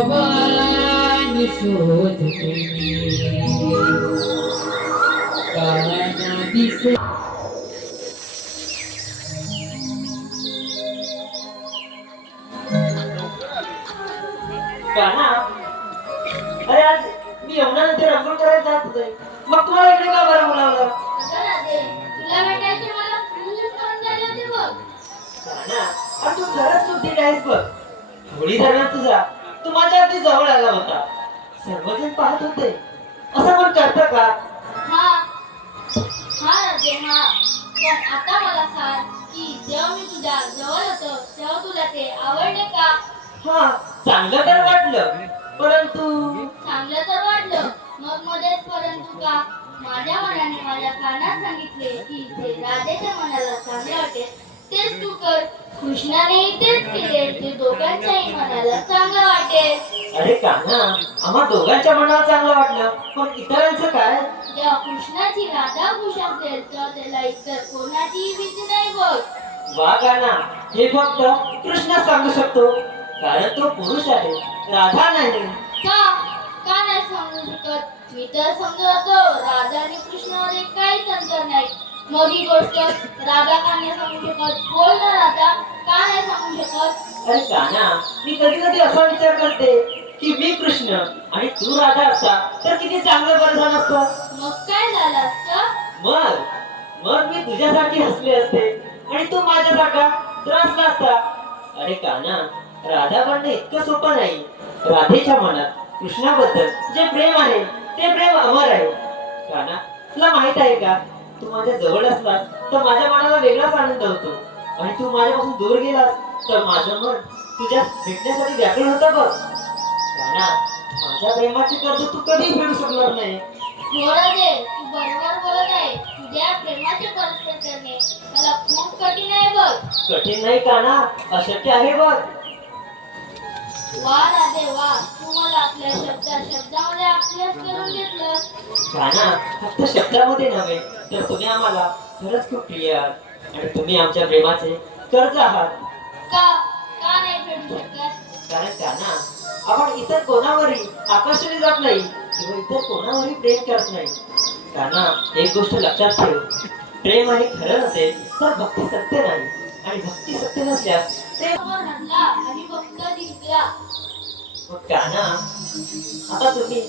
युद्धवान शोधते काना दिसे काना, अरे आज मी यमुनानंतर अंघोळ करायला जात होते, मग तुम्हाला इकडे का बरं बोलावलं? तुला भेटायचे मला खूप फोन झाले होते बघ. काना, अरे तू खरंच सुट्टी आहेस बघ. होळी दरम्यान तुझा तू माझ्या अगदी जवळ आला होता. सर्वजण पाहत होते. असं पण करतं का? हा हा राजे हा. पण आता मला सांग की जेव्हा मी तुझ्या जवळ होतो तेव्हा तुला ते आवडले का? हा, चांगलं तर वाटलं, परंतु चांगलं तर वाटलं, मग मध्येच परंतु का? माझ्या मनाने माझ्या कानात सांगितले की जे राधेच्या मनाला चांगले वाटेल तेच तू कर. कृष्णाने तेच केले, ते दोघांच्याही मनाला चांगलं वाटेल. अरे कान्हा, आम्हा दोघांच्या मनाला चांगलं वाटलं, पण इतरांचं काय? जेव्हा कृष्णाची राधा खुश असेल तेव्हा त्याला इतर कोणाचीही भीती नाही बघ. वा कान्हा, हे फक्त कृष्ण सांगू शकतो, कारण तो पुरुष आहे, राधा नाही. का का नाही सांगू शकत? मी तर समजत होतो राधा आणि कृष्णामध्ये काहीच अंतर नाही. मग ही गोष्ट राधा का नाही सांगू शकत? बोल ना राधा, का नाही सांगू शकत? अरे कान्हा, मी कधी कधी असा विचार करते की मी कृष्ण आणि तू राधा असता तर किती चांगलं बरं झालं असतं. मग काय झालं असतं? मग मग मी तुझ्यासाठी हसले असते आणि तू माझ्यासारखा त्रासला असता. अरे कान्हा, राधा बनणं इतकं सोपं नाही. राधेच्या मनात कृष्णाबद्दल जे प्रेम आहे ते प्रेम अमर आहे. कान्हा, तुला माहित आहे का, तू माझ्या जवळ असलास तर माझ्या मनाला वेगळाच आनंद होतो, आणि तू माझ्यापासून दूर गेलास तर माझं मन तुझ्या भेटण्यासाठी व्याकुळ होतं बघ. कान्हा, माझ्या प्रेमाची कर्ज तू कधी फेडू शकणार नाही. हो राधे, तू बरोबर बोलत आहे. तुझ्या प्रेमाचे परस्पर करणे मला खूप कठीण आहे बघ. कठीण नाही कान्हा, अशक्य आहे बघ. वा राधे वा, तू मला आपल्या शब्दामध्ये आपल्याच करून घेतलं. कान्हा, फक्त शब्दामध्ये नव्हे तर तुम्ही आम्हाला खरंच खूप प्रिय आहात, आणि तुम्ही आमच्या प्रेमाचे कर्ज आहात. का का नाही फेडू शकत? कारण कान्हा, आपण इतर कोणावरही आकर्षित जात नाही किंवा इतर कोणावरही प्रेम करत नाही. कान्हा, एक गोष्ट लक्षात ठेव, प्रेम आणि खरं नसेल तर भक्ती सत्य नाही, आणि भक्ती सत्य नसल्यास प्रेम. समोर हटला आणि फक्त जिंकला. मग कान्हा, आता तुम्ही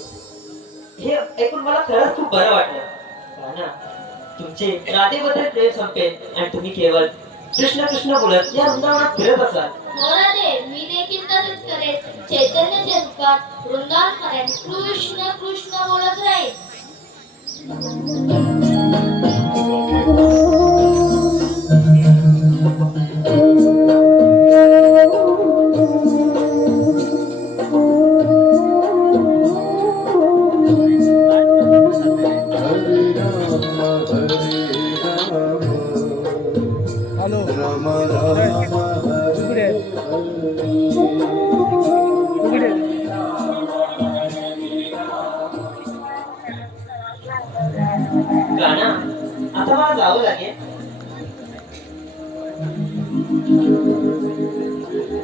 हे ऐकून मला खरंच खूप बरं वाटलं. कान्हा, तुमचे राधेबद्दल प्रेम संपेल आणि तुम्ही केवळ कृष्ण कृष्ण बोलत या वृंदावनात फिरत असाल. हो राधे, मी देखील तसेच करेन. चैतन्याच्या रूपात वृंदावनपर्यंत कृष्ण कृष्ण बोलत राहील. काना आता मला जावं लागेल.